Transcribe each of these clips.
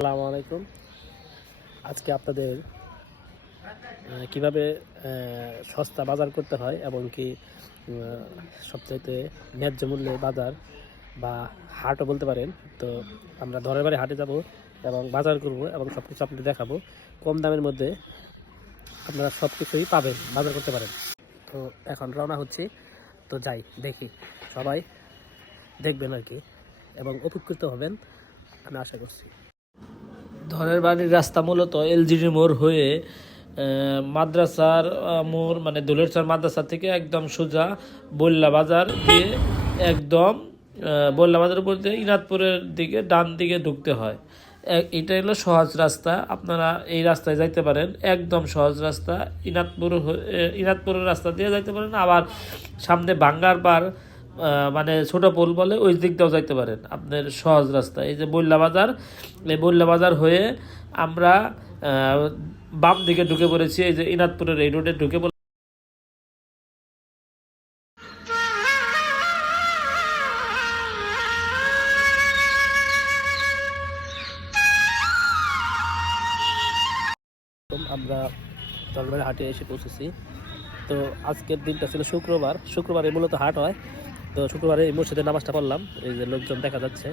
আসসালামু আলাইকুম। আজকে আপনাদের কীভাবে সস্তা বাজার করতে হয় এবং কি সবচাইতে ন্যায্য মূল্যে বাজার বা হাটও বলতে পারেন, তো আমরা ধরের বাড়ি হাটে যাব এবং বাজার করব এবং সব কিছু আপনাদের দেখাবো। কম দামের মধ্যে আপনারা সব কিছুই পাবেন, বাজার করতে পারেন। তো এখন রওনা হচ্ছি, তো যাই, দেখি, সবাই দেখবেন আর কি এবং উপকৃত হবেন, আমি আশা করছি। ধরের বাড়ির রাস্তা মূলত এলজিডি মোড় হয়ে মাদ্রাসার মোড় মানে দুলেরচর মাদ্রাসা থেকে একদম সোজা বল্লা বাজার দিয়ে একদম বল্লা বাজারের উপর দিয়ে ইনাদপুরের দিকে ডান দিকে ঢুকতে হয়। এটা হলো সহজ রাস্তা। আপনারা এই রাস্তায় যাইতে পারেন একদম সহজ রাস্তা। ইনাদপুর ইনাদপুরের রাস্তা দিয়ে যাইতে পারেন। আবার সামনে বাঙ্গার পার আহ, মানে ছোট পোল বলে ওই দিক দিয়েও যাইতে পারেন। আপনার সহজ রাস্তা। এই যে বল্লা বাজার, এই বল্লা বাজার হয়ে আমরা বাম দিকে ঢুকে পড়েছি। এই যে ইনাদপুরের এই রোডে ঢুকে আমরা জলবায়ু হাটে এসে পৌঁছেছি। তো আজকের দিনটা ছিল শুক্রবার। শুক্রবারে মূলত হাট হয়। তো শুক্রবারে এই মসজিদে নামাজটা পড়লাম। এই যে লোকজন দেখা যাচ্ছে।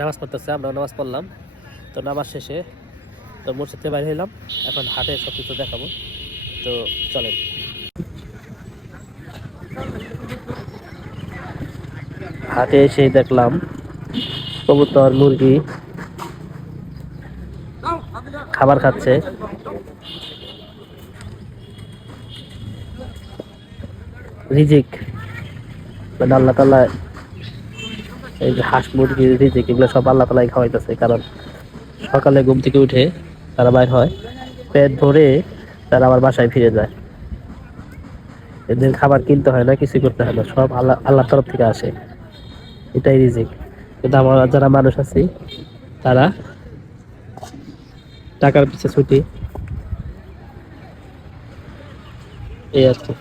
নামাজ পড়তেছে আমরা নামাজ পড়লাম। তো নামাজ শেষে তো মসজিদ থেকে বাইরে এলাম এখন হাটে সব কিছু দেখাবো। তো চলেন। হাটে এসে দেখলাম কবুতর, মুরগি খাবার খাচ্ছে। রিজিক। মানে আল্লাহ তাল্লাহ এই যে হাঁস, মুরগি এগুলো সব আল্লাহ তালাই খাওয়াইতেছে, কারণ সকালে ঘুম থেকে উঠে তারা বাইর হয়, পেট ভরে তারা আবার বাসায় ফিরে যায়। এদের খাবার কিনতে হয় না কিছু করতে হয় না, সব আল্লাহ, আল্লাহর তরফ থেকে আসে। এটাই রিজিক। কিন্তু আমরা যারা মানুষ আছি, তারা টাকার পিছে ছুটি। এই আর কি।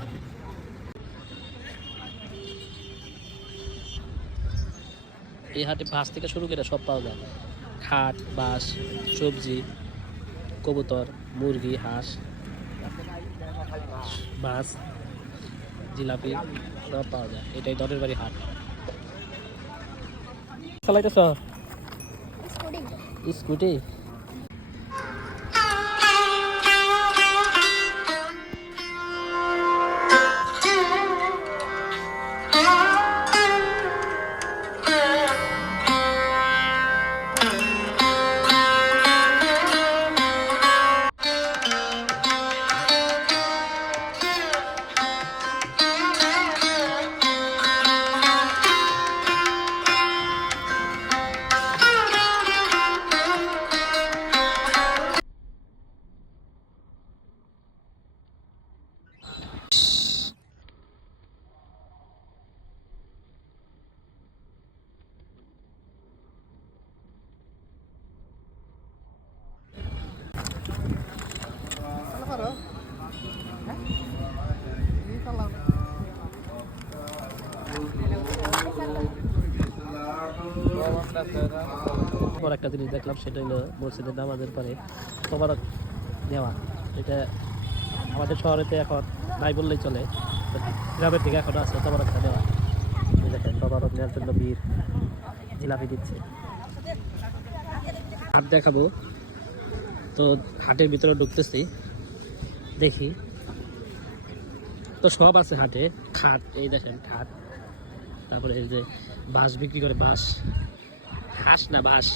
এই হাটে বাস থেকে শুরু করে সব পাওয়া যায়। খাট বাঁশ সবজি কবুতর মুরগি হাঁস মাছ জিলাপি সব পাওয়া যায়। এটাই দরের বাড়ি হাট। চালাইতেছ? স্কুটি? পর একটা জিনিস দেখলাম, সেটা হলো মসজিদের নামাজের পরে তবারক নেওয়া। এটা আমাদের শহরেতে এখন নাই বললেই চলে গ্রামের দিকে এখন আছে তবারকটা নেওয়া। দেখেন, তবারক নেওয়ার জন্য বীর জিলাপি দিচ্ছে। হাট দেখাবো। তো হাটের ভিতরে ঢুকতেছি, দেখি তো সব আছে হাটে। খাট, এই দেখেন খাট। তারপরে এই যে বাঁশ বিক্রি করে, বাঁশ। হাঁস না বাঁশ?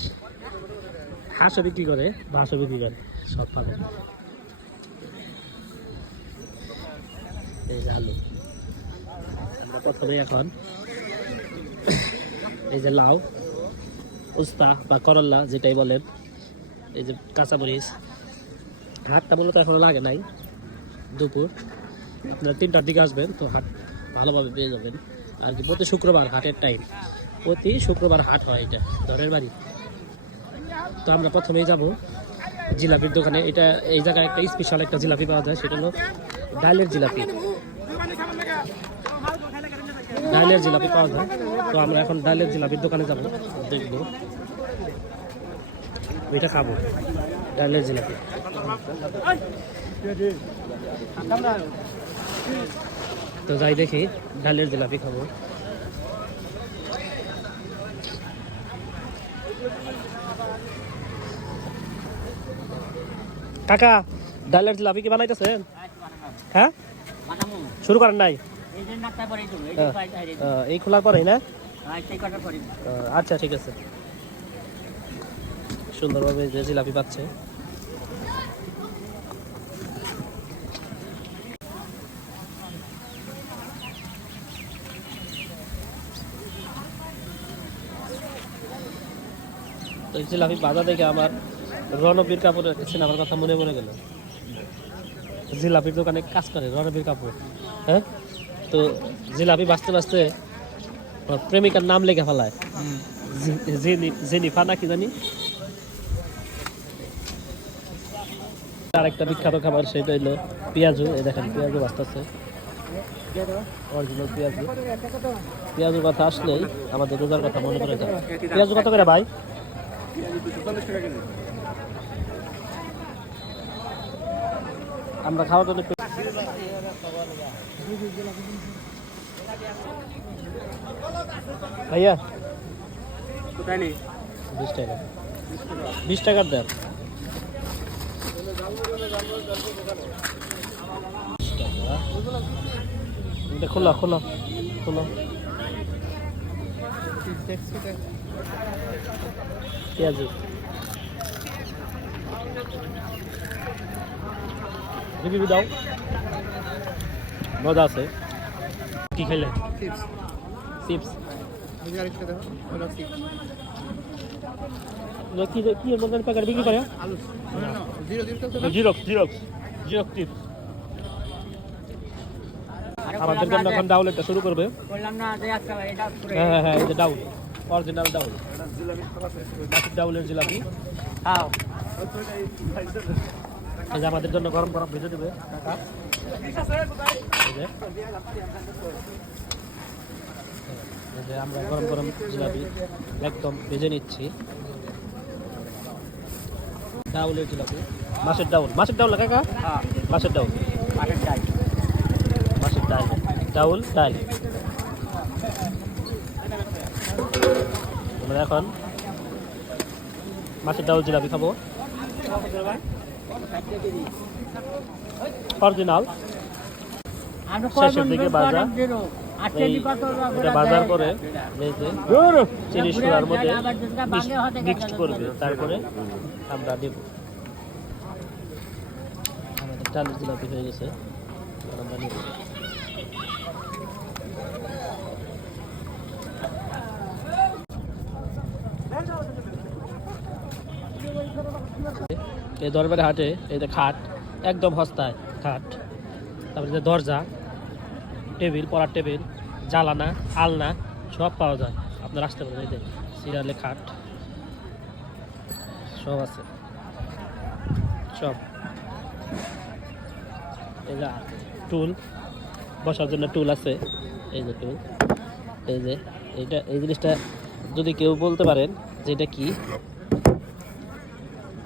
হাঁসও বিক্রি করে, বাঁশও বিক্রি করে, সব পাবে। এই যে আলু। আমরা প্রথমে এখন এই যে লাউ, উস্তা বা করল্লা যেটাই বলেন, এই যে কাঁচামরিচ। হাটটা মূলত এখনও লাগে নাই, দুপুর। আপনারা তিনটার দিকে আসবেন তো হাট ভালোভাবে পেয়ে যাবেন। আর কি, প্রতি শুক্রবার হাটের টাইম প্রতি শুক্রবার হাট হয় এটা, ধরের বাড়ি। তো আমরা প্রথমেই যাব জিলাপির দোকানে। এটা এই জায়গায় একটা স্পেশাল একটা জিলাপি পাওয়া যায়, সেটা হলো ডালের জিলাপি। ডালের জিলাপি পাওয়া যায়। তো আমরা এখন ডালের জিলাপির দোকানে যাব, দেখব। ওইটা খাব, ডালের জিলাপি। তো যাই দেখি, ডালের জিলাপি খাব। কাকা, ডালের জিলাপি কি বানাইতেছেন হ্যাঁ? শুরু করেন নাই? এই খোলার পরেই না? আচ্ছা ঠিক আছে। সুন্দরভাবে জিলাপি পাচ্ছে। তো জিলাপি বাজা দেখে আমার রণবীর কাপুরের একটা সিনেমার কথা মনে মনে গেল। জিলাপির দোকানে কাজ করে রণবীর কাপুর হ্যাঁ? তো জিলাপি বাঁচতে বাঁচতে প্রেমিকার নাম লেখা ফেলায়। জেনিফা না কি জানি? আরেকটা বিখ্যাত খাবার সেটা হইল পেঁয়াজু। এই দেখেন, পেঁয়াজু বাঁচতেছে। অরিজিনাল পেঁয়াজু। পেঁয়াজু কথা আসলেই আমাদের রোজার কথা মনে পড়ে যায়। পেঁয়াজু কত করে ভাই? আমরা জন্য একটু- ভাইয়া বিশ টাকা। বিশ টাকার এটা খোলা খোলা খোলা। পেঁয়াজু রিভিউ দাও। মজা আছে। কি খাইলে চিপস কি বিক্রি করে? জিরক্স জিরক্স জিরক্স চিপস আমাদের জন্য এখন ডাউলেরটা শুরু করবে। বললাম না যে আচ্ছা এটা হ্যাঁ হ্যাঁ হ্যাঁ এই যে ডাউল অরিজিনাল ডাউল মাটির ডাউলের জিলাপি। হ্যাঁ। এই আমাদের জন্য গরম গরম ভেজে দেবে। কাকা। যে। আমরা গরম গরম জিলাপি একদম ভেজে নিচ্ছি। ডাউলের জিলাপি। মাছের ডাউল মাছের ডাউল কাকা? হ্যাঁ। মাছের ডাউল মাছের ডাউল ডাল। আমরা এখন মাছের ডাউল জিলাপি খাব। অরিজিনাল শেষের দিকে বাজার। এটা বাজার করে চিনি সুরার মধ্যে মিক্সড করবে তারপরে আমরা দেব। আমাদের চালের জিলাপি হয়ে গেছে। আমরা নেব। এই দরবারে হাটে, এই যে খাট, একদম হস্তায়, খাট। তারপরে যে দরজা, টেবিল, পড়ার টেবিল জ্বালানা আলনা, সব পাওয়া যায়। আপনার আসতে পারেন, এই যে সিরিয়ালে খাট। সব আছে। সব। এই যে টুল, বসার জন্য টুল আছে। এই যে টুল। এই যে, এইটা, এই জিনিসটা যদি কেউ বলতে পারেন যে এটা কি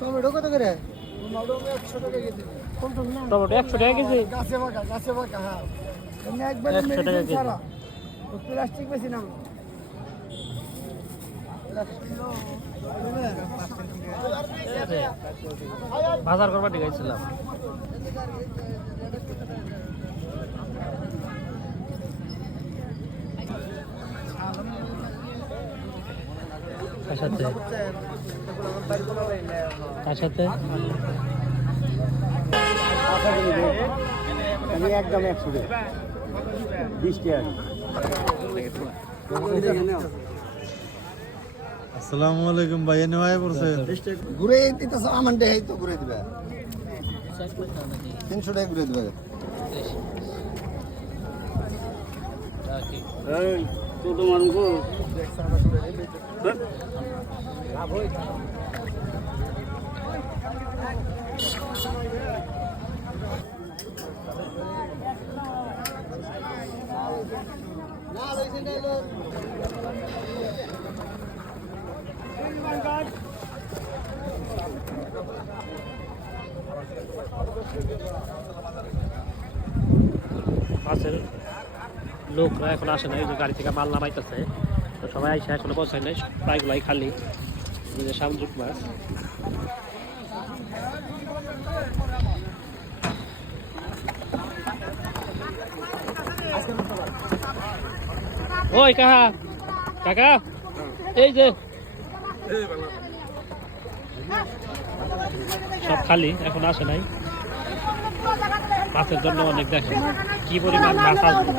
টমেটো কত করে টমেটো একশো টাকা কেজি টমেটো একশো টাকা কেজি। গাছে পাকা গাছে পাকা হ্যাঁ। এমনি একবারে 100 টাকা ছাড়া। প্লাস্টিক বেশি না বাজার করবার দিকে গেছিলাম। কার সাথে আমি একদম একশো আসসালামু আলাইকুম ভাই এনে ভাই পড়ছে ঘুরে দিতেছ আমার দেখাই তো ঘুরে দিবে। তিনশো টাকা ঘুরে দিবে। মাছের লোকরা এখন আসে না এই যে গাড়ি থেকে মাল নামাইতেছে। সবাই আইসা এখনও পৌঁছায় নাই প্রায়গুলাই খালি। সামুদ্রিক মাছ। ওই কাহা কাকা, এই যে। সব খালি, এখন আসে নাই। মাছের জন্য অনেক দেখেন কি পরিমাণ মাছ আসবে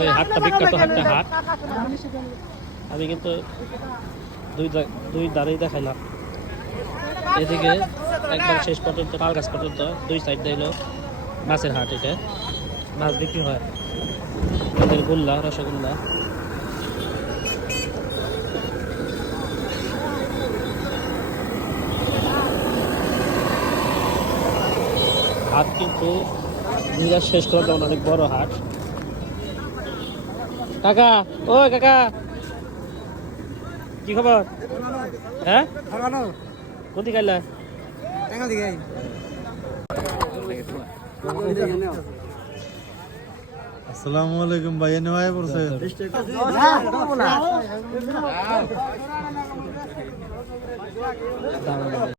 ওই হাটটা বিখ্যাত হাটটা হাট আমি কিন্তু দুই দুই দাঁড়েই দেখাইলাম এদিকে একবার শেষ পর্যন্ত পাল গাছ পর্যন্ত দুই সাইড দিল মাছের হাট এটা। মাছ বিক্রি হয়। এদের গোল্লা রসগোল্লা। হাট কিন্তু নিরাজ শেষ করার অনেক বড় হাট। কাকা ও কাকা। কি খবর? হ্যাঁ? কোন দিকে আসসালামু আলাইকুম ভাই এনে ভাই পড়ছে